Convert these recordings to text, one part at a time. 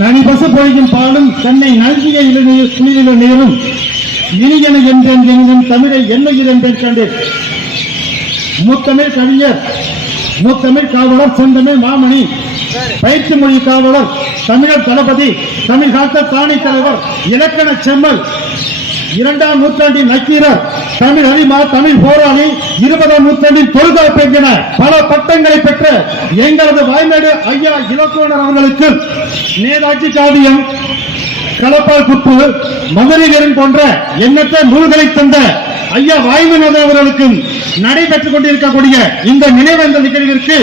நனிபச பொழியும் பாலும் தன்னை நல்கிய இளநீர் குளிரில நீரும் இனியன என்றேன் எங்கும் தமிழை என்ன என்றேன் கண்டேன். முத்தமிழ் கவிஞர் முத்தமிழ் காவலர் செந்தமிழ் மாமணி பயிற்சி மொழி காவலர் தமிழர் தளபதி தமிழ் காத்த தாணி தலைவர் இலக்கண செம்மல் இரண்டாம் நூற்றாண்டின் நக்கீரர் தமிழ் அலிமா தமிழ் போராளி இருபதாம் நூற்றாண்டின் தொல்காப்பியர் என்கிற பல பட்டங்களை பெற்ற எங்களது வாய்நாடு ஐயா இலக்குவனர் அவர்களுக்கு நேதாஜி காவியம் களப்பால் குப்பு மதுரைவீரன் போன்ற எண்ணற்ற நூல்களை தந்த ஐயா வாய்மநாதன் அவர்களுக்கும் நடைபெற்றுக் கொண்டிருக்கக்கூடிய இந்த நினைவேந்த நிகழ்விற்கு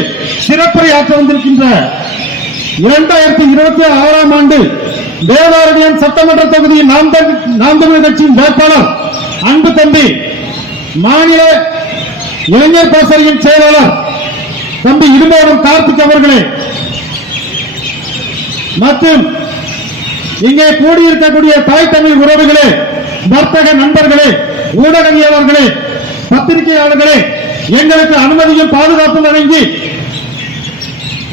சிறப்புரை ஆற்ற வந்திருக்கின்ற இரண்டாயிரத்தி இருபத்தி ஆறாம் ஆண்டு தேவாரண்யம் சட்டமன்ற தொகுதியின் நாம் தமிழ் கட்சியின் வேட்பாளர் அன்பு தம்பி மாநில இளைஞர் பாசறையின் செயலாளர் தம்பி இடும்போடும் கார்த்திக் அவர்களே. மற்றும் இங்கே கூடியிருக்கக்கூடிய தாய் தமிழ் உறவுகளே வர்த்தக நண்பர்களே ஊடகவியலாளர்களே பத்திரிகையாளர்களே எங்களுக்கு அனுமதியும் பாதுகாப்பும் வழங்கி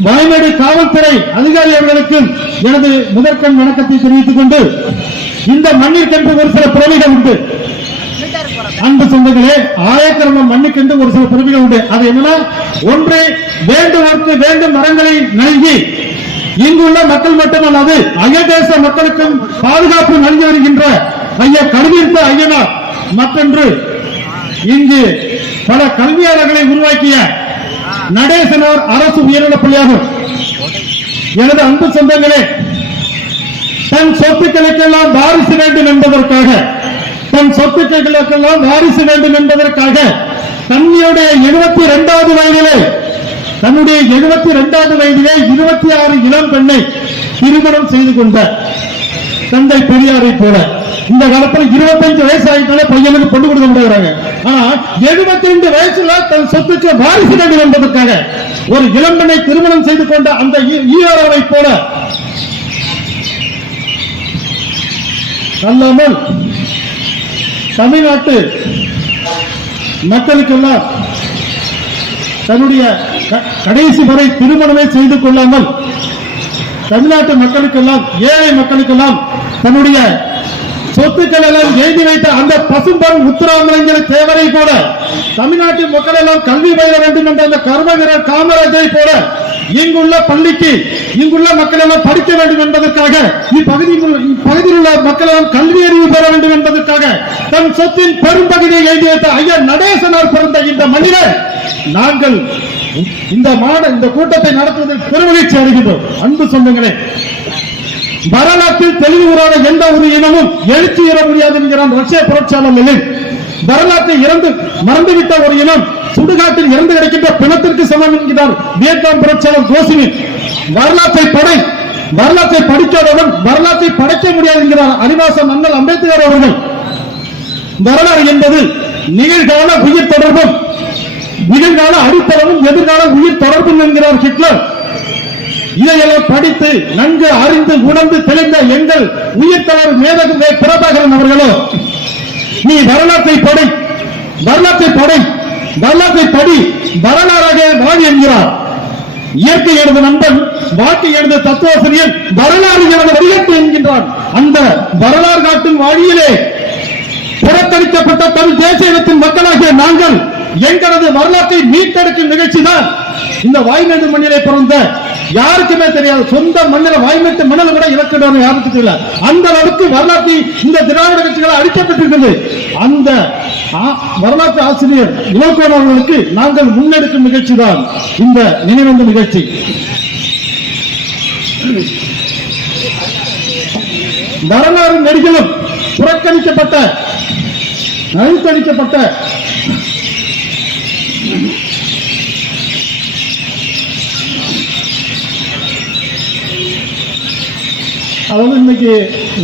வாய்மேடு காவல்துறை அதிகாரி அவர்களுக்கும் எனது முதற்கண் வணக்கத்தை தெரிவித்துக் கொண்டு இந்த மண்ணிற்கென்று ஒரு சில பிறவிகள் உண்டு. அன்பு சொந்தங்களே ஆயக்கிரமம் மண்ணுக்கென்று ஒரு சில பிறவிகள் உண்டு. அது என்னன்னா ஒன்று வேண்டுவோர்க்கு வேண்டும் மரங்களை நல்கி இங்குள்ள மக்கள் மட்டுமல்லாது அயதேச மக்களுக்கும் பாதுகாப்பு நல்கி வருகின்ற ஐயா கல்வியிருத்த ஐயனார். மற்றொன்று இங்கு பல கல்வியாளர்களை உருவாக்கிய நடேசனார் அரசு உயர்நிலைப் பள்ளியாகும். எனது அன்பு சொந்தங்களே தன் சொத்துக்களுக்கெல்லாம் வாரிசு வேண்டும் என்பதற்காக தன் சொத்துக்களுக்கெல்லாம் வாரிசு வேண்டும் என்பதற்காக தன்னுடைய எழுபத்தி இரண்டாவது வயதிலே தன்னுடைய எழுபத்தி இரண்டாவது வயதிலே இருபத்தி ஆறு இளம் பெண்ணை திருமணம் செய்து கொண்ட தந்தை பெரியாரை போல. இந்த காலத்துல இருபத்தஞ்சு வயசு ஆகிட்டாலே பையனுக்கு பொண்ணு கொடுக்க முடியாங்க ஆனா எழுபத்தி ரெண்டு வயசுல தன் சொத்துக்கு வாரிசு வேண்டும் என்பதற்காக ஒரு இளம்பெண்ணை திருமணம் செய்து கொண்ட அந்த ஈரோவை போல. அல்லாமல் தமிழ்நாட்டு மக்களுக்கெல்லாம் தன்னுடைய க- கடைசி வரை திருமணமே செய்து கொள்ளாமல் தமிழ்நாட்டு மக்களுக்கெல்லாம் ஏழை மக்களுக்கெல்லாம் தன்னுடைய சொத்துக்கள் எல்லாம் எழுதி வைத்த அந்த பசும்பொன் உத்தராமலிங்கன தேவரை போல தமிழ்நாட்டு மக்கள் எல்லாம் கல்வி பயில வேண்டும் என்ற அந்த கர்ம வீரர் காமராஜரை போல இங்குள்ள பள்ளிக்கு இங்குள்ள மக்கள் எல்லாம் படிக்க வேண்டும் என்பதற்காக இப்பகுதியில் உள்ள- இப்பகுதியில் உள்ள மக்கள் எல்லாம் கல்வி அறிவு பெற வேண்டும் என்பதற்காக தன் சொத்தின் பெரும்பகுதியை எழுதி வைத்த ஐயா நடேசனார் பிறந்த இந்த மண்ணிலே நாங்கள் இந்த மாட இந்த கூட்டத்தை நடத்துவதில் பெருமகிழ்ச்சி அடைகின்றோம். அன்பு சொந்தங்களே வரலாற்றில் தெளிவு உறாத எந்த ஒரு இனமும் எழுச்சி பெற முடியாது என்கிறான் ரஷ்ய புரட்சியாளர் வரலாற்றை இறந்து மறந்துவிட்ட ஒரு இனம் சுடுகாட்டில் இறந்து கிடைக்கின்ற பிணத்திற்கு சமம் என்கிறார் வியட்நாம் புரட்சியாளர் கோசினி வரலாற்றை படை. வரலாற்றை படிக்காதவன் வரலாற்றை படைக்க முடியாது என்கிறார் அறிவாசம் அண்ணல் அம்பேத்கர் அவர்கள். வரலாறு என்பது நிகழ்கால உயிர் தொடர்பும் நிகழ்கால அடித்தளமும் எதிர்கால உயிர் தொடர்பும் என்கிறார் ஹிட்லர். இதையெல்லாம் படித்து நன்கு அறிந்து உணர்ந்து தெளிந்த எங்கள் உயிர் தலைவர் மேதகு பிரபாகரன் அவர்களோ நீ வரலாற்றை படை வரலாற்றை படை. வரலாற்றை படி வரலாறாக வாழ் என்கிறார். இயற்கை எழுத நண்பன் வாழ்க்கை எழுத தத்துவாசிரியர் வரலாறு எனது வடிகட்டு என்கின்றான். அந்த வரலாறு காட்டும் வழியிலே புறக்கணிக்கப்பட்ட தமிழ் தேசிய இனத்தின் மக்களாகிய நாங்கள் எங்களது வரலாற்றை மீட்டெடுக்கும் நிகழ்ச்சி தான் இந்த வாய்நாடு மண்ணிலே பிறந்த யாருக்குமே தெரியாது? சொந்த மண்ணில வாய்மட்டு மணல் கூட இலக்கணம் யாருக்கு தெரியல. அந்த அளவுக்கு வரலாற்று இந்த திராவிட கட்சிகளை அழிக்கப்பட்டிருக்கிறது அந்த வரலாற்று ஆசிரியர் இலக்கணம் அவர்களுக்கு நாங்கள் முன்னெடுக்கும் நிகழ்ச்சி தான் இந்த நினைவேந்த நிகழ்ச்சி. வரலாறு நெடுகிலும் புறக்கணிக்கப்பட்ட அழுத்தளிக்கப்பட்ட அதாவது இன்னைக்கு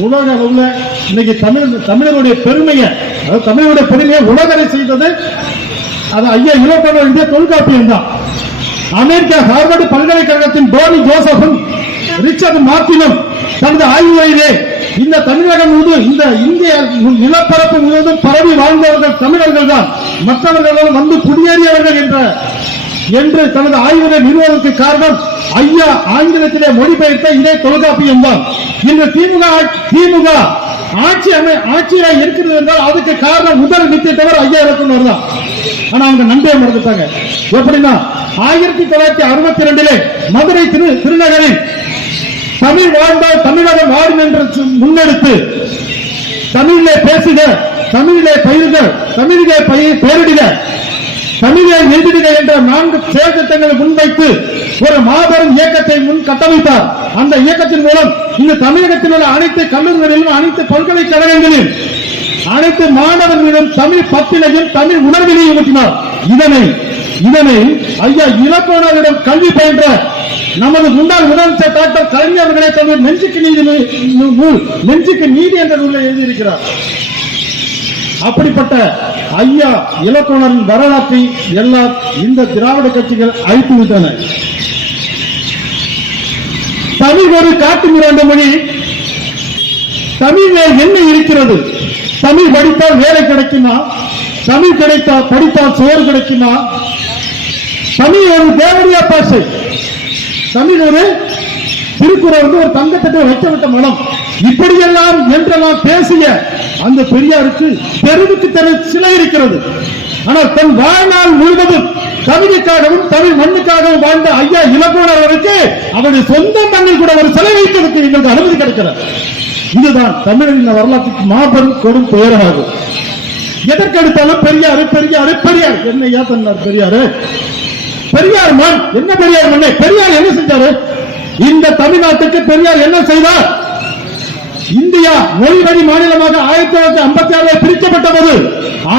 உலக அளவில் இன்னைக்கு தமிழ் தமிழருடைய பெருமையை அதாவது தமிழருடைய பெருமையை உலகரை செய்தது அது ஐயா இலக்கணம் இந்திய தொல்காப்பியம் தான். அமெரிக்கா ஹார்வர்டு பல்கலைக்கழகத்தின் டோனி ஜோசப்பும் ரிச்சர்ட் மார்டினும் தனது ஆய்வுரையிலே இந்த தமிழகம் முழு இந்த இந்திய நிலப்பரப்பு முழுவதும் பரவி வாழ்ந்தவர்கள் தமிழர்கள் தான் மற்றவர்கள் வந்து குடியேறியவர்கள் என்ற என்று தனது ஆய்வினை நிறுவதற்கு காரணம் ஐயா ஆங்கிலத்திலே மொழிபெயர்த்த இதே தொல்காப்பியம் தான் இன்று திமுக திமுக ஆட்சி அமை ஆட்சியா இருக்கிறது என்றால் அதுக்கு காரணம் முதல் நித்தியத்தவர் ஐயா இறக்குனர் தான். ஆனா அவங்க நன்றியை மறந்துட்டாங்க. எப்படின்னா ஆயிரத்தி தொள்ளாயிரத்தி அறுபத்தி ரெண்டிலே மதுரை திரு திருநகரில் தமிழ் வாழ்ந்தால் தமிழகம் வாடும் என்று முன்னெடுத்து தமிழிலே பேசுக தமிழிலே பயிர்கள் தமிழிலே பயிர் பெயரிடுக தமிழை எழுதிடுக என்ற நான்கு செயல்திட்டங்களை முன்வைத்து ஒரு மாபெரும் இயக்கத்தை முன் கட்டமைத்தார். அந்த இயக்கத்தின் மூலம் இந்த தமிழகத்தில் உள்ள அனைத்து கல்லூரிகளிலும் அனைத்து பல்கலைக்கழகங்களில் அனைத்து மாணவர்களிடம் தமிழ் பத்திலையும் தமிழ் உணர்விலையும் ஊட்டினார். இதனை இதனை ஐயா இலக்கோணரிடம் கல்வி பயின்ற நமது முன்னாள் முதலமைச்சர் டாக்டர் கலைஞர் அவர்களே நெஞ்சுக்கு நீதி நூல் நெஞ்சுக்கு நீதி என்ற நூலை எழுதியிருக்கிறார். அப்படிப்பட்ட ஐயா இலக்கோணரின் வரலாற்றை எல்லாம் இந்த திராவிட கட்சிகள் அழித்து விட்டன. தமிழ் ஒரு காட்டு மிராண்ட மொழி தமிழ்ல என்ன இருக்கிறது? தமிழ் படித்தால் வேலை கிடைக்குமா? தமிழ் கிடைத்தால் படித்தால் சோறு கிடைக்குமா? தமிழ் ஒரு தேவடியா பாசை தமிழ் ஒரு திருக்குறள் வந்து ஒரு தங்கத்தட்டை வைக்கப்பட்ட மனம். இப்படியெல்லாம் என்றெல்லாம் பேசிய அந்த பெரியாருக்கு தெருவுக்கு தெரு சிலை இருக்கிறது. ஆனால் தன் வாழ்நாள் முழுவதும் தமிழுக்காகவும் தமிழ் மண்ணுக்காகவும் வாழ்ந்த ஐயா இளங்கோனர் அவருக்கு அவருடைய சொந்த மண்ணில் கூட ஒரு சிலை வைப்பதற்கு எங்களுக்கு அனுமதி கிடைக்கிறது இதுதான் தமிழின் வரலாற்றுக்கு மாபெரும் கொடும் பெயராகும். எதற்கு எடுத்தாலும் பெரியாரு பெரியாரு. பெரியார் என்னையா தன்னார் பெரியாரு? பெரியார் மண். என்ன பெரியார் மண்ணை? பெரியார் என்ன செஞ்சாரு? இந்த தமிழ்நாட்டுக்கு பெரியார் என்ன செய்தார்? இந்தியா மொழிவழி மாநிலமாக ஆயிரத்தி தொள்ளாயிரத்தி ஐம்பத்தி ஆறுல பிரிக்கப்பட்ட போது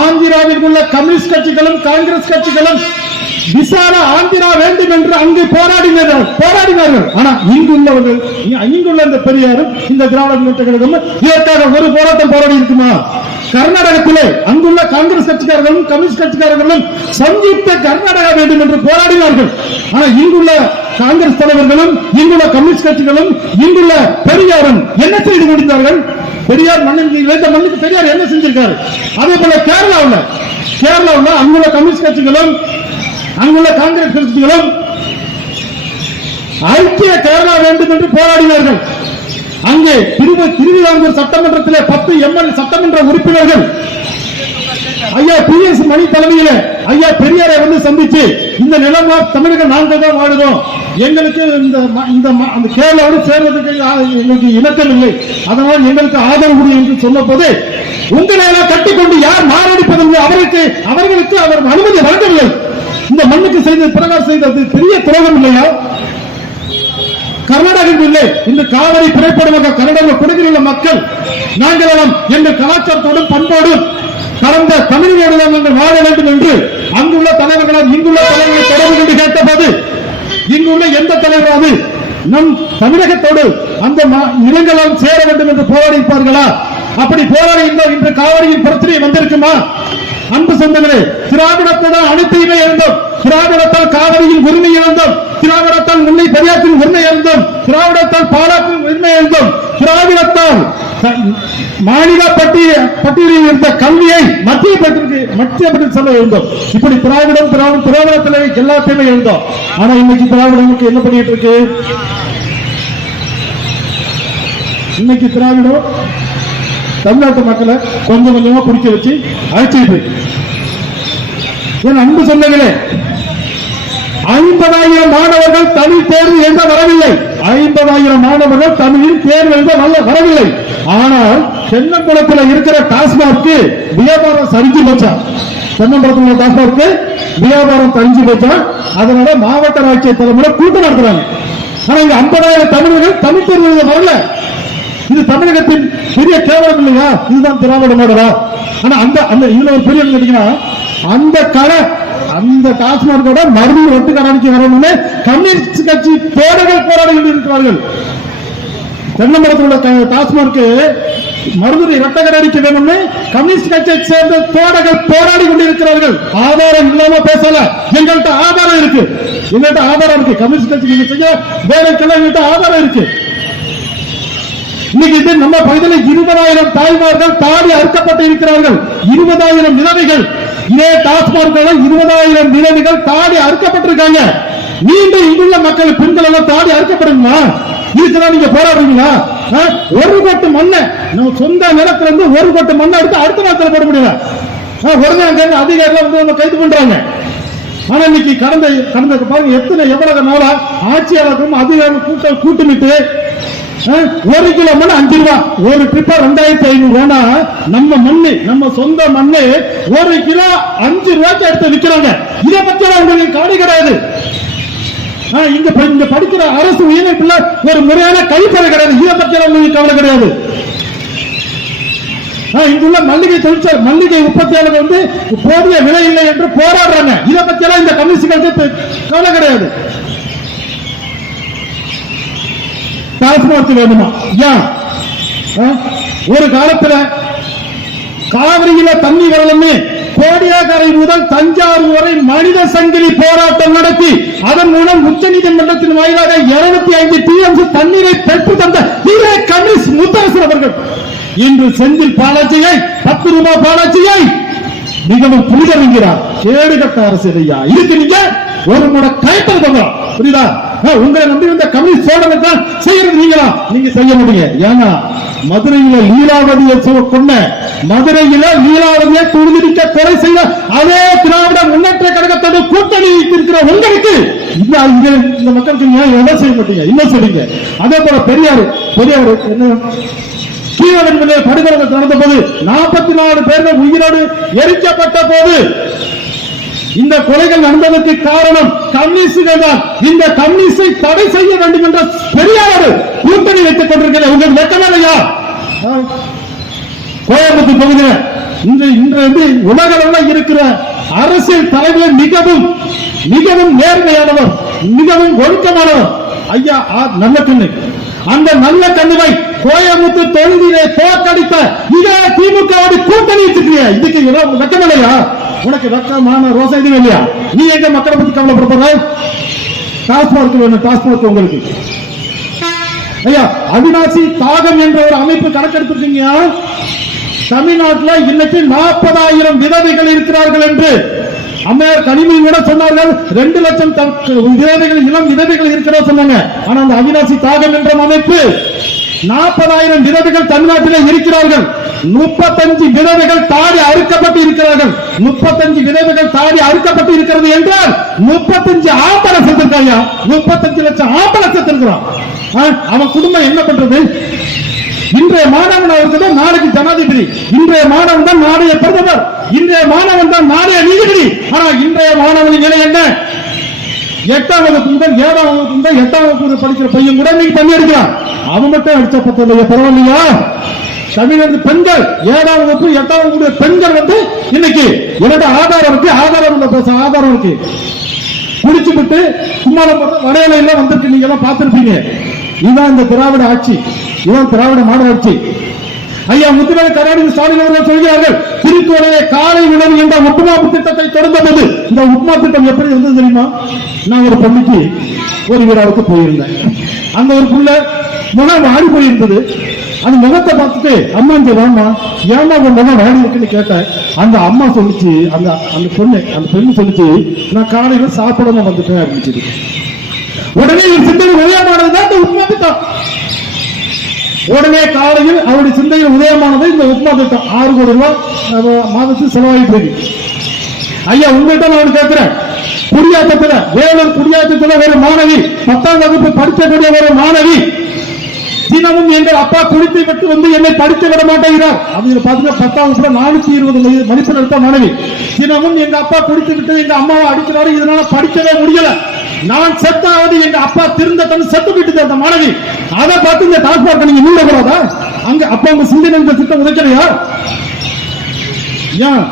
ஆந்திராவில் உள்ள கம்யூனிஸ்ட் கட்சிகளும் காங்கிரஸ் கட்சிகளும் விசார ஆந்திரா வேண்டும் என்று அங்கு போராடினார்கள் போராடினார்கள். ஆனா இங்குள்ளவர்கள் இங்குள்ள இந்த பெரியாரும் இந்த திராவிட முன்னேற்ற கழகமும் இதற்காக ஒரு போராட்டம் போராடி இருக்குமா? கர்நாடகத்திலே அங்குள்ள காங்கிரஸ் கட்சிக்காரர்களும் கம்யூனிஸ்ட் கட்சிக்காரர்களும் சந்தித்த கர்நாடகா வேண்டும் என்று போராடினார்கள். ஆனா இங்குள்ள காங்கிரஸ் தலைவர்களும் இங்குள்ள கம்யூனிஸ்ட் கட்சிகளும் இங்குள்ள பெரியாரும் என்ன செய்து முடிந்தார்கள் பெரியார் மண்ணின் இந்த மண்ணுக்கு பெரியார் என்ன செஞ்சிருக்காரு? அதே போல கேரளாவுல கேரளாவுல அங்குள்ள கம்யூனிஸ்ட் கட்சிகளும் அங்குள்ள காங்கிரஸ் கட்சிகளும் ஐக்கிய கேரளா வேண்டும் என்று போராடினார்கள். அங்கே திருவ திருவிதாங்கூர் சட்டமன்றத்திலே பத்து எம்எல்ஏ சட்டமன்ற உறுப்பினர்கள். ஐயா பி எஸ் மணி தலைமையில ஐயா பெரியாரை வந்து சந்திச்சு இந்த நிலமா தமிழகம் நாங்கள் தான் வாழுதோம் எங்களுக்கு இந்த ம- இந்த ம- அந்த கேரளாவோடு சேர்வதற்கு எங்களுக்கு இணக்கம் இல்லை. அதனால் எங்களுக்கு ஆதரவு என்று சொன்ன போது உங்களால கட்டிக்கொண்டு யார் மாரடிப்பதில்லை. அவருக்கு அவர்களுக்கு அவர் அனுமதி வழங்கவில்லை. இந்த மண்ணுக்கு செய்த பிரகார் செய்தது பெரிய துரோகம் இல்லையா? கர்நாடகம் இல்லை. இந்த காவிரி பிறப்பிடமாக கன்னட குடிகளில் மக்கள். நாங்கள் எல்லாம் எங்கள் கலாச்சாரத்தோடும் பண்போடும் கலந்த தமிழோடு நாங்கள் வாழ வேண்டும் என்று அங்குள்ள தலைவர்களால் இங்குள்ள தலைவர்களை தொடர்பு கொண்டு கேட்டபோது இங்குள்ள எந்த தலைவராது நம் தமிழகத்தோடு அந்த ம- இனங்களால் சேர வேண்டும் என்று போராடிப்பார்களா அப்படி போராடி இருந்தால் இன்று காவிரியின் பிரச்சனை வந்திருக்குமா? அன்பு சொந்தங்களே திராவிடத்துடன் அனைத்தையுமே இருந்தோம். திராவிடத்தால் காவிரியின் உரிமை இழந்தோம். திராவிடத்தால் முல்லை பெரியாற்றின் உரிமை இருந்தோம் திராவிடத்தால் பாலாற்றின் உரிமை இருந்தோம் திராவிடத்தால் மாநில பட்டிய பட்டியலில் இருந்த கல்வியை மத்திய பட்டிற்கு மத்திய பட்டியல் செல்ல இருந்தோம் இப்படி திராவிடம் திராவிடம் திராவிடத்தில் எல்லாத்தையுமே இருந்தோம் ஆனா இன்னைக்கு திராவிடமுக்கு என்ன பண்ணிட்டு இருக்கு? இன்னைக்கு திராவிடம் தமிழ்நாட்டு மக்களை கொஞ்சம் கொஞ்சமா குடிக்க வச்சு அழைச்சிட்டு இருக்கு. என் அன்பு சொந்தங்களே ஐம்பதாயிரம் மாணவர்கள் தமிழ் தேர்வு எழுத வரவில்லை. ஐம்பதாயிரம் மாணவர்கள் தமிழில் தேர்வு எழுத வல்ல- வரவில்லை. ஆனால் தென்னங்குளத்தில் இருக்கிற டாஸ்மாக்கு வியாபாரம் சரிஞ்சு போச்சா? தென்னங்குளத்தில் உள்ள டாஸ்மார்க்கு வியாபாரம் சரிஞ்சு போச்சா? அதனால மாவட்ட ஆட்சியை தலைமுறை கூட்டம் நடத்துறாங்க. ஆனா இங்க ஐம்பதாயிரம் தமிழர்கள் தமிழ் தேர்வு எழுத வரல. இது தமிழகத்தின் பெரிய கேவலம் இல்லையா? இதுதான் திராவிட மாடலா? ஆனா அந்த அந்த இதுல ஒரு பெரிய கேட்டீங்கன்னா அந்த கடை அந்த டாஸ்மார்க்கோட மருந்து ஒட்டு கடைக்கு வரணும்னு கம்யூனிஸ்ட் கட்சி தோழர்கள் போராடி கொண்டிருக்கிறார்கள். தென்னமரத்தில் உள்ள க- டாஸ்மார்க்கு மருந்துரை இரட்ட கடை அடிக்க வேணும்னு கம்யூனிஸ்ட் கட்சியை சேர்ந்த தோழர்கள் போராடி கொண்டிருக்கிறார்கள். ஆதாரம் இல்லாம பேசல. எங்கள்கிட்ட ஆதாரம் இருக்கு. எங்கள்கிட்ட ஆதாரம் இருக்கு. கம்யூனிஸ்ட் கட்சி நீங்க செய்ய வேலைக்கெல்லாம் எங்கள்கிட்ட ஆதாரம் இருக்கு. இன்னைக்கு இது நம்ம பகுதியில் இருபதாயிரம் தாய்மார்கள் தாடி அறுக்கப்பட்டு இருக்கிறார்கள். இருபதாயிரம் விதவைகள் இதே டாஸ்மார்க்ல இருபதாயிரம் நிலவுகள் தாடி அறுக்கப்பட்டிருக்காங்க. மீண்டும் இங்குள்ள மக்கள் பெண்கள் எல்லாம் தாடி அறுக்கப்படுங்களா? இதுக்குதான் நீங்க போராடுறீங்களா? ஆ? ஒரு கொட்டு மண்ணை நம்ம சொந்த நிலத்துல இருந்து ஒரு கொட்டு மண்ணை எடுத்து அடுத்த நேரத்தில் போட முடியல. ஆ, உடனே அங்க இருந்து அதிகாரிகள் வந்து நம்ம கைது பண்றாங்க. ஆனா இன்னைக்கு கடந்த கடந்த பாருங்க எத்தனை எவ்வளவு நாளா ஆட்சியாளர்களும் அதிகாரம் கூட்டம் கூட்டமிட்டு ஒரு கிலோ மண் அஞ்சு ரூபா. ஒரு ட்ரிப்பா ரெண்டாயிரத்தி ஐநூறு ரூபா நம்ம மண்ணு நம்ம சொந்த மண்ணு ஒரு கிலோ அஞ்சு ரூபாய்க்கு எடுத்து விக்கிறாங்க இதை பத்தி உங்களுக்கு காடு கிடையாது. இங்க ப- இங்க படிக்கிற அரசு உயர்நிலைப்புல ஒரு முறையான கழிப்பறை கிடையாது. இதை பத்தி உங்களுக்கு கவலை கிடையாது. இங்குள்ள மல்லிகை தொழிற்சாலை மல்லிகை உற்பத்தியாளர்கள் வந்து போதிய விலை இல்லை என்று போராடுறாங்க. இதை பத்தி எல்லாம் இந்த கம்யூனிஸ்டுகளுக்கு கவலை கிடையாது. டாஸ்மாக் வேணுமா? ஏன் ஒரு காலத்துல காவிரியில தண்ணி வரலன்னு கோடியாக்கரை முதல் தஞ்சாவூர் வரை மனித சங்கிலி போராட்டம் நடத்தி அதன் மூலம் உச்ச நீதிமன்றத்தின் வாயிலாக இருநூத்தி ஐந்து டிஎம்சி தண்ணீரை பெற்று தந்த வீரே கம்யூனிஸ்ட் முத்தரசர் அவர்கள். இன்று செந்தில் பாலாஜியை பத்து ரூபாய் பாலாஜியை மிகவும் புரிதறிகிறார் கேடுகட்ட அரசு இல்லையா ஐயா நீங்க ஒரு முறை கைப்பற்ற தந்தோம் புரியுதா? உங்களை நம்பி வந்த கம்யூனிஸ்ட் சோழனை தான் செய்யறது நீங்களா? நீங்க செய்ய முடியுங்க ஏன்னா மதுரையில லீலாவதியை கொண்ட கொன்ன மதுரையில லீலாவதியை துணிதிருக்க கொலை செய்த அதே திராவிட முன்னேற்ற கழகத்தோட கூட்டணி இருக்கிற உங்களுக்கு இந்த மக்களுக்கு ஏன் என்ன செய்ய மாட்டீங்க? என்ன சொல்றீங்க அதே போல பெரியார் பெரியார் என்ன கீழடிமையிலே படுகொலை நடந்த போது நாற்பத்தி நாலு பேர்கள் உயிரோடு எரிக்கப்பட்ட போது இந்த கொலைகள் நடந்ததற்கு காரணம் கம்யூனிஸ்டுகள் தான். இந்த கம்யூனிஸ்டை தடை செய்ய வேண்டும் என்ற பெரியாரோடு கூட்டணி வைத்துக் கொண்டிருக்கிற உங்களுக்கு வெட்டமேலையா கோயம்புத்தூர் பகுதியில். இன்று இன்று வந்து உலக அளவில் இருக்கிற அரசியல் தலைவர் மிகவும் மிகவும் நேர்மையானவர் மிகவும் ஒழுக்கமானவர். ஐயா நல்ல கண்ணு. அந்த நல்ல கண்ணுவை கோயமுத்து தொகுதியிலே தோற்கடித்த இதே திமுக கூட்டணி வச்சிருக்கிய இதுக்கு இவ்வளவு வெக்கமில்லையா உனக்கு வெக்கமான ரோசா இது இல்லையா? நீ எங்க மக்களை பத்தி கவலைப்படுற டாஸ்மார்க் வேணும் டாஸ்மார்க் உங்களுக்கு. ஐயா அவிநாசி தாகம் என்ற ஒரு அமைப்பு கணக்கெடுத்திருக்கீங்க. தமிழ்நாட்டில் இன்னைக்கு நாற்பதாயிரம் விதவைகள் இருக்கிறார்கள் என்று அம்மையார் கனிமொழி கூட சொன்னார்கள் ரெண்டு லட்சம் த- விதவைகள் இளம் விதவைகள் இருக்கிறதா சொன்னாங்க. ஆனா அந்த அவினாசி தாகம் என்ற அமைப்பு நாற்பதாயிரம் விதவைகள் தமிழ்நாட்டிலே இருக்கிறார்கள். முப்பத்தஞ்சு விதவைகள் தாடி அறுக்கப்பட்டு இருக்கிறார்கள். முப்பத்தஞ்சு விதவைகள் தாடி அறுக்கப்பட்டு இருக்கிறது என்றால் முப்பத்தஞ்சு ஆம்பளை செத்துருக்காங்க முப்பத்தஞ்சு லட்சம் ஆம்பளை செத்துருக்கிறான். ஆ, அவன் குடும்பம் என்ன பண்றது? இன்றைய மாணவன் அவருக்கு நாளைக்கு ஜனாதிபதி. இன்றைய மாணவன் தான் நாளைய பிரதமர். இன்றைய மாணவன் தான் நாளைய நீதிபதி. ஆனா இன்றைய மாணவனின் நிலை என்ன? எட்டாம் வகுப்பு முதல் ஏழாம் வகுப்பு முதல் எட்டாம் வகுப்பு படிக்கிற பையன் கூட நீங்க பண்ணி எடுக்கலாம் அவன் மட்டும் அடிச்ச பரவாயில்லையா? தமிழக பெண்கள் ஏழாம் வகுப்பு எட்டாம் வகுப்பு பெண்கள் வந்து இன்னைக்கு என்னோட ஆதாரம் இருக்கு. ஆதாரம் உள்ள பேச ஆதாரம் இருக்கு. குடிச்சு விட்டு கும்மாளம் போடுற வடையில எல்லாம் வந்திருக்கு. நீங்க எல்லாம் பார்த்திருப்பீங்க. இதுதான் இந்த திராவிட ஆட்சி. இதுதான் திராவிட மாநகராட்சி ஐயா முத்துவேல் கருணாநிதி ஸ்டாலின் அவர்கள் சொல்கிறார்கள் திருக்குறளை காலை உணவு என்ற உப்புமா திட்டத்தை தொடர்ந்த போது இந்த உப்புமா திட்டம் எப்படி இருந்தது தெரியுமா? நான் ஒரு பள்ளிக்கு ஒரு வீராவுக்கு போயிருந்தேன். அந்த ஒரு புள்ள முகம் வாடி போயிருந்தது. அந்த முகத்தை பார்த்துட்டு அம்மா இங்க வாமா ஏமா உன் முகம் வாடி இருக்குன்னு கேட்டேன். அந்த அம்மா சொல்லிச்சு அந்த அந்த பொண்ணு அந்த பெண்ணு சொல்லிச்சு நான் காலையில சாப்பிடாம வந்துட்டேன் அப்படின்னு உடனே என் சிந்தனை உதயமானதுதான் இந்த உப்புமா திட்டம். உடனே காலையில் அவருடைய சிந்தையில் உதயமானது இந்த உப்மா திட்டம். ஆறு கோடி ரூபாய் மாதத்துக்கு செலவாகிட்டு இருக்கு ஐயா உங்கள்கிட்ட நான் கேட்கிறேன். குடியாத்தத்துல வேலூர் குடியாத்தத்துல ஒரு மாணவி பத்தாம் வகுப்பு படிக்கக்கூடிய ஒரு மாணவி தினமும் எங்கள் அப்பா குடித்து விட்டு வந்து என்னை படிக்க விட மாட்டேங்கிறார். அவங்க பாத்தீங்கன்னா பத்தாம் வகுப்புல நானூத்தி இருபது மதி- மதிப்பெண் எடுத்த மாணவி. தினமும் எங்க அப்பா குடித்து விட்டு எங்க அம்மாவை அடிக்கிறாரு. இதனால படிக்கவே முடியல. நான் செத்தாவது எங்க அப்பா திருந்த தன் செத்து விட்டு அந்த மாணவி. அதை பார்த்து இந்த டாஸ்மார்க் நீங்க நீங்க கூடாதா அங்க அப்ப உங்க சிந்தனை இந்த திட்டம் உதைக்கலையா? ஏன்?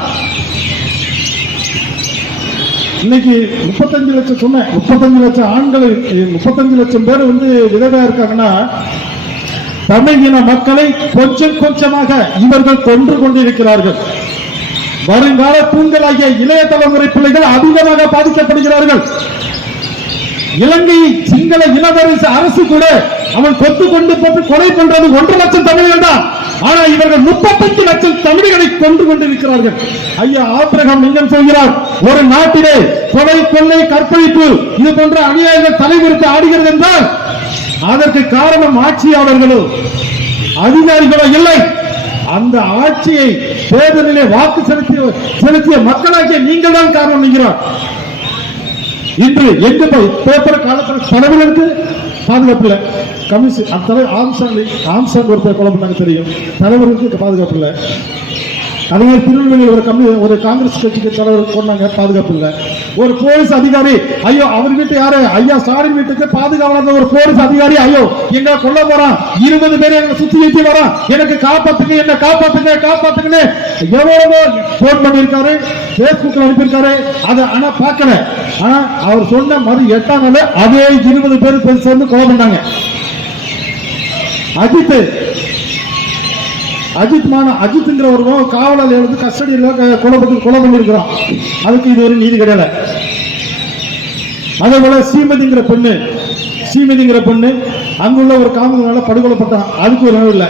இன்னைக்கு முப்பத்தஞ்சு லட்சம் சொன்னேன். முப்பத்தஞ்சு லட்சம் ஆண்கள் முப்பத்தஞ்சு லட்சம் பேர் வந்து விதவா இருக்காங்கன்னா தமிழ் இன மக்களை கொஞ்சம் கொஞ்சமாக இவர்கள் கொன்று கொண்டிருக்கிறார்கள். வருங்கால தூண்களாகிய இளைய தலைமுறை பிள்ளைகள் அதிகமாக பாதிக்கப்படுகிறார்கள். இலங்கை சிங்கள இனவரசு அரசு கூட அவன் கொத்து கொண்டு போட்டு கொலை பண்றது ஒன்று லட்சம் தமிழர்கள் தான். ஆனா இவர்கள் முப்பத்தஞ்சு லட்சம் தமிழர்களை கொண்டு கொண்டிருக்கிறார்கள். ஐயா ஆபிரகம் லிங்கம் சொல்கிறார் ஒரு நாட்டிலே கொலை கொள்ளை கற்பழிப்பு இது போன்ற அநியாயங்கள் தலைவிரித்து ஆடுகிறது என்றால் அதற்கு காரணம் ஆட்சியாளர்களோ அதிகாரிகளோ இல்லை. அந்த ஆட்சியை தேர்தலிலே வாக்கு செலுத்திய செலுத்திய மக்களாகிய நீங்கள் தான் காரணம் என்கிறார். இன்று எங்க பேப்பர் காலத்தில் தலைவர்களுக்கு பாதுகாப்பு இல்லை கமிஷன் அந்த தலைவர் ஆம்சாங் ஆம்சாங் ஒருத்தர் கொலை பண்ணாங்க தெரியும். தலைவர்களுக்கு பாதுகாப்பு இல்லை அதே திருநெல்வேலி ஒரு கம்மி ஒரு காங்கிரஸ் கட்சிக்கு தலைவர் கொண்டாங்க பாதுகாப்பு இல்லை ஒரு போலீஸ் அதிகாரி. ஐயோ அவர் வீட்டு யாரு? ஐயா ஸ்டாலின் வீட்டுக்கு பாதுகாவலர் ஒரு போலீஸ் அதிகாரி. ஐயோ எங்க கொல்ல போறான். இருபது பேர் எங்களை சுத்தி ஏற்றி வரான். எனக்கு காப்பாத்துங்க என்ன காப்பாத்துங்க காப்பாத்துங்கன்னு எவ்வளவு போன் பண்ணியிருக்காரு பேஸ்புக்ல அனுப்பியிருக்காரு. அதை ஆனா பார்க்கல. ஆனா அவர் சொன்ன மறு எட்டாம் நாள் அதே இருபது பேர் பேர் சேர்ந்து கொலை பண்ணாங்க அஜித் அஜித் மான அஜித்ங்கிற ஒரு காவலர் எழுந்து கஸ்டடியில் கொலை பண்ணி கொலை பண்ணியிருக்கிறான். அதுக்கு இது ஒரு நீதி கிடையாது அதே போல ஸ்ரீமதிங்கிற பெண்ணு ஸ்ரீமதிங்கிற பெண்ணு அங்குள்ள ஒரு காவலனால படுகொலைப்பட்டான். அதுக்கு ஒரு இல்லை.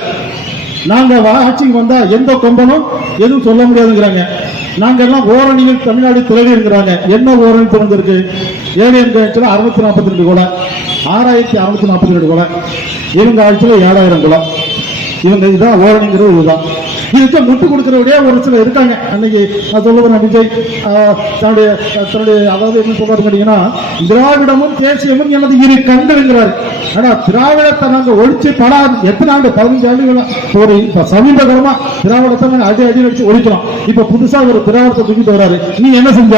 நாங்க வா- ஆட்சிக்கு வந்தா எந்த கொம்பனும் எதுவும் சொல்ல முடியாதுங்கிறாங்க. நாங்க எல்லாம் ஓரணியில் தமிழ்நாடு திரளிங்கிறாங்க என்ன ஓரணி திறந்திருக்கு? ஏழு கட்சியில் அறுநூத்தி நாற்பத்தி ரெண்டு கொலை. ஆறாயிரத்தி அறுநூத்தி நாற்பத்தி ரெண்டு கொலை. இவங்க ஆட்சியில் ஏழாயிரம் கொலை. இவங்க இதுதான் ஓரணிங்கிறது இதுதான். இதுக்கு முட்டு கொடுக்கிறவரே ஒரு சிலர் இருக்காங்க. அன்னைக்கு நான் சொல்லுவேன் விஜய் ஆஹ், தன்னுடைய தன்னுடைய அதாவது என்ன சொல்றாரு கேட்டீங்கன்னா திராவிடமும் தேசியமும் எனது இரு கண்டுங்கிறாரு ஆனா திராவிடத்தை நாங்க ஒழிச்சு படா எத்தனை ஆண்டு? பதினஞ்சு ஆண்டுகள்? ஒரு இப்ப சமீபகரமா திராவிடத்தை நாங்கள் அடி அடி வச்சு ஒழிக்கிறோம். இப்ப புதுசா ஒரு திராவிடத்தை தூக்கிட்டு வராரு. நீ என்ன செஞ்ச?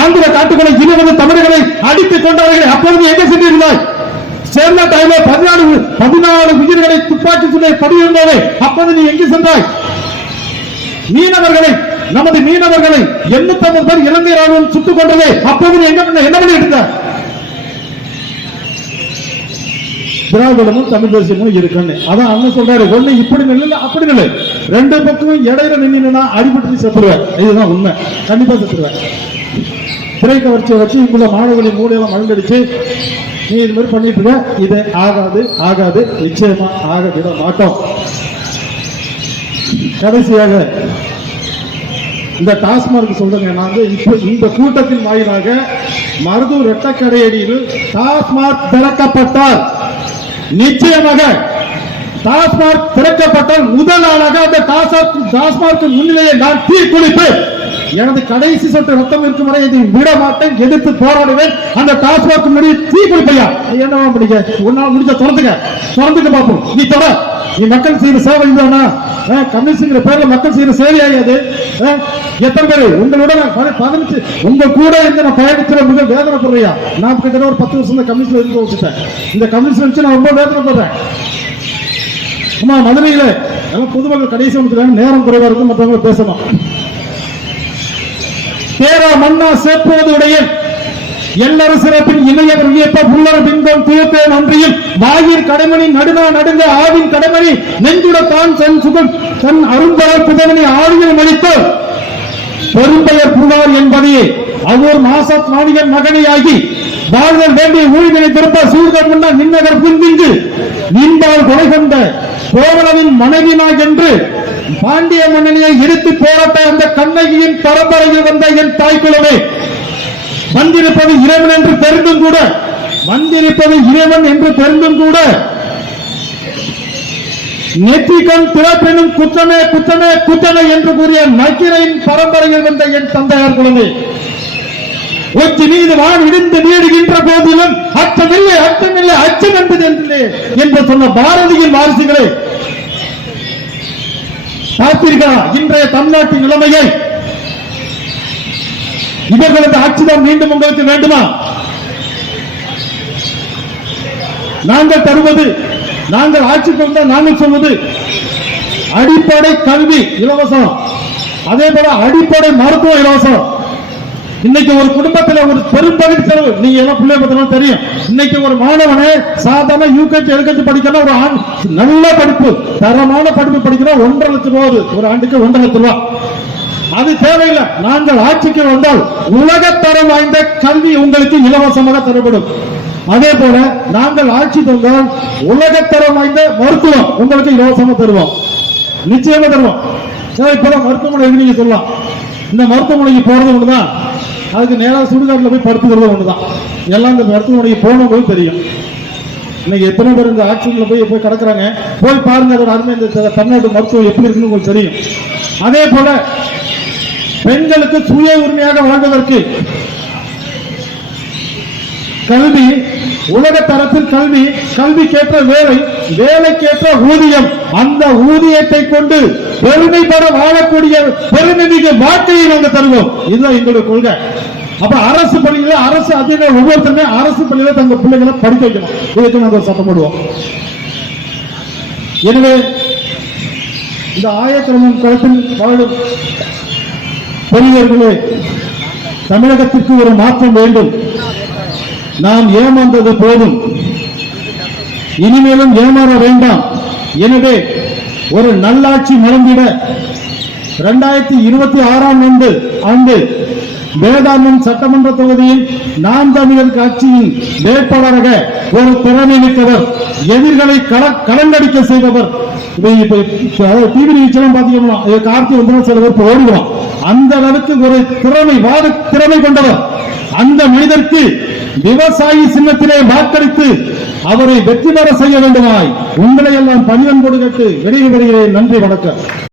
ஆந்திர காட்டுகளை இருபது தமிழர்களை அடித்துக் கொண்டவர்களை அப்பொழுது என்ன சென்றிருந்தாய் சேர்ந்த டைம்ல பதினாலு பதினாலு உயிர்களை துப்பாக்கி சுடை படியிருந்தவை அப்போது நீ எங்கே சென்றாய்? மீனவர்களை நமது மீனவர்களை எண்ணூத்தி ஐம்பது பேர் இலங்கை ராணுவம் சுட்டுக் கொண்டது அப்போது நீ என்ன பண்ண- என்ன பண்ணிட்டு இருந்த திராவிடமும் தமிழ் தேசியமும் இருக்குன்னு அதான் அண்ணன் சொல்றாரு ஒண்ணு இப்படி நில்லு அப்படி நில்லு. ரெண்டு பக்கமும் இடையில நின்னா அடிபட்டு செத்துருவேன். இதுதான் உண்மை. கண்டிப்பா செத்துருவேன். திரை கவர்ச்சியை வச்சு இங்குள்ள மாணவர்களின் மூலையெல்லாம் மழுங்கடிச்சு நீ இது மாதிரி பண்ணிட்டு இருக்க இது ஆகாது ஆகாது நிச்சயமா ஆக விட மாட்டோம். கடைசியாக இந்த டாஸ்மார்க் சொல்றேங்க நான் இப்போ இந்த கூட்டத்தின் வாயிலாக மருதூர் ரெட்டக்கடையடியில் டாஸ்மார்க் திறக்கப்பட்டால் நிச்சயமாக டாஸ்மார்க் திறக்கப்பட்டால் முதல் ஆளாக அந்த டாஸ்மார்க் டாஸ்மார்க் முன்னிலையை நான் தீக்குளிப்பு எனது கடைசி சொட்டு ரத்தம் இருக்கும் வரை இதை விட மாட்டேன் எதிர்த்து போராடுவேன். அந்த டாஸ்மாக் முன்னாடி தீ குளிப்பையா? என்னவா முடிக்க? உன்னால் முடிஞ்ச திறந்துக்க. திறந்துக்க பார்ப்போம் நீ தொட. நீ மக்கள் செய்யற சேவை இதுதானா கமிஷன் பேர்ல மக்கள் செய்யற சேவை அது. எத்தனை பேர்? உங்களோட நான் பதினஞ்சு உங்க கூட இருந்து நான் பயணிக்கிற மிக வேதனைப்படுறியா? நான் கிட்டத்தட்ட ஒரு பத்து வருஷம் இந்த கமிஷன் இருந்து வச்சுட்டேன் இந்த கமிஷன் வச்சு நான் ரொம்ப வேதனைப்படுறேன். ஆமா மதுரையில எல்லாம் பொதுமக்கள் கடைசி வந்துட்டாங்க நேரம் குறைவா இருக்கும் மற்றவங்க பேசணும். சேரா மன்னா சேப்போதுடைய எல்லரு சிறப்பின் இணையவர் வியப்ப புல்லர் பின்பம் தீர்த்தே நன்றியும். வாயிற் கடமணி நடுநா நடுங்க ஆவின் கடமணி நெஞ்சுட தான் தன் சுகம். தன் அரும்பலர் புதவனை ஆவியில் மடித்து பெரும்பெயர் புகார் என்பதையே அவர் மாசத் மாணிகன் மகனையாகி வாழ்தல் வேண்டிய ஊழியனை திருப்ப சூழ்தல் முன்ன நின்னகர் புந்திங்கு நின்பால் கொலை கொண்ட கோவலவின் மனைவினாய் என்று பாண்டிய மன்னனையை இழுத்து போராட்ட அந்த கண்ணகியின் பரம்பரையில் வந்த என் தாய்க்குலமே வந்திருப்பது இறைவன் என்று தெரிந்தும் கூட வந்திருப்பது இறைவன் என்று தெரிந்தும் கூட நெற்றிக்கண் பிறப்பினும் குற்றமே குற்றமே குற்றமே என்று கூறிய நக்கிரையின் பரம்பரையில் வந்த என் தந்தையார் குழந்தை ஒற்றி மீது வான் இடிந்து நீடுகின்ற போதிலும் அச்சமில்லை அச்சமில்லை அச்சம் என்பது என்று சொன்ன பாரதியின் வாரிசுகளை பார்த்தீர்களா இன்றைய தமிழ்நாட்டின் நிலைமையை இவர்களது ஆட்சிதான் மீண்டும் உங்களுக்கு வேண்டுமா? நாங்கள் தருவது நாங்கள் ஆட்சிக்கு வந்தால் நாங்கள் சொல்வது அடிப்படை கல்வி இலவசம். அதே போல அடிப்படை மருத்துவம் இலவசம். இன்னைக்கு ஒரு குடும்பத்துல ஒரு பெரும்பகுதி செலவு. நீங்க எல்லாம் பிள்ளை பத்திரம் தெரியும். இன்னைக்கு ஒரு மாணவனை சாதாரண யூகேஜி எல்கேஜி படிக்கணும் ஒரு ஆண் நல்ல படிப்பு தரமான படிப்பு படிக்கணும் ஒன்றரை லட்சம் ரூபா ஒரு ஆண்டுக்கு ஒன்றரை லட்சம் ரூபா. அது தேவையில்லை. நாங்கள் ஆட்சிக்கு வந்தால் உலகத்தரம் வாய்ந்த கல்வி உங்களுக்கு இலவசமாக தரப்படும். அதே போல நாங்கள் ஆட்சி தந்தால் உலகத்தரம் வாய்ந்த மருத்துவம் உங்களுக்கு இலவசமாக தருவோம். நிச்சயமா தருவோம். சார் இப்பதான் மருத்துவமனை நீங்க சொல்லலாம்? இந்த மருத்துவமனைக்கு போறது ஒண்ணுதான். அதுக்கு நேராக சுடுகாட்டில் போய் படுத்துக்கிறது தான் எல்லாம் இந்த மருத்துவமனைக்கு போனவங்களுக்கு தெரியும். இன்னைக்கு எத்தனை பேர் இந்த ஆக்சிடென்ட்ல போய் போய் கிடக்குறாங்க? போய் பாருங்க அதோட அருமை இந்த த- தமிழ்நாட்டு மருத்துவம் எப்படி இருக்குன்னு உங்களுக்கு தெரியும். அதே போல பெண்களுக்கு சுய உரிமையாக வாழ்வதற்கு கல்வி உலக தரத்தில் கல்வி கல்விக்கேற்ற வேலை வேலைக்கேற்ற ஊதியம். அந்த ஊதியத்தை கொண்டு பெருமைப்பட வாழக்கூடிய பெருமைமிகு வாழ்க்கையை நாங்கள் தருவோம். இதுதான் எங்களுடைய கொள்கை. அப்ப அரசு பள்ளியில அரசு அதிகாரி ஒவ்வொருத்தருமே அரசு பள்ளியில தங்க பிள்ளைகளை படிக்க வைக்கணும். இதுக்கு நாங்கள் சட்டம் போடுவோம். எனவே இந்த ஆயக்கிரமம் குளத்தில் வாழும் பெரியவர்களே தமிழகத்திற்கு ஒரு மாற்றம் வேண்டும். நாம் ஏமாந்தது போதும். இனிமேலும் ஏமாற வேண்டாம். எனவே ஒரு நல்லாட்சி மலர்ந்திட இரண்டாயிரத்தி இருபத்தி ஆறாம் ஆண்டு ஆண்டு வேதாந்தம் சட்டமன்ற தொகுதியில் நாம் தமிழர் கட்சியின் வேட்பாளராக ஒரு திறமை மிக்கவர் எதிர்களை கடந்தடிக்க செய்தவர். இப்ப டிவி நிகழ்ச்சியெல்லாம் பாத்தீங்கன்னா கார்த்தி வந்து சில பேர் இப்ப அந்த அளவுக்கு ஒரு திறமை வாத திறமை கொண்டவர். அந்த மனிதருக்கு விவசாயி சின்னத்திலே வாக்களித்து அவரை வெற்றி பெற செய்ய வேண்டுமாய் உங்களை எல்லாம் பணியன் கொடுக்கட்டு விடைபெறுகிறேன். நன்றி வணக்கம்.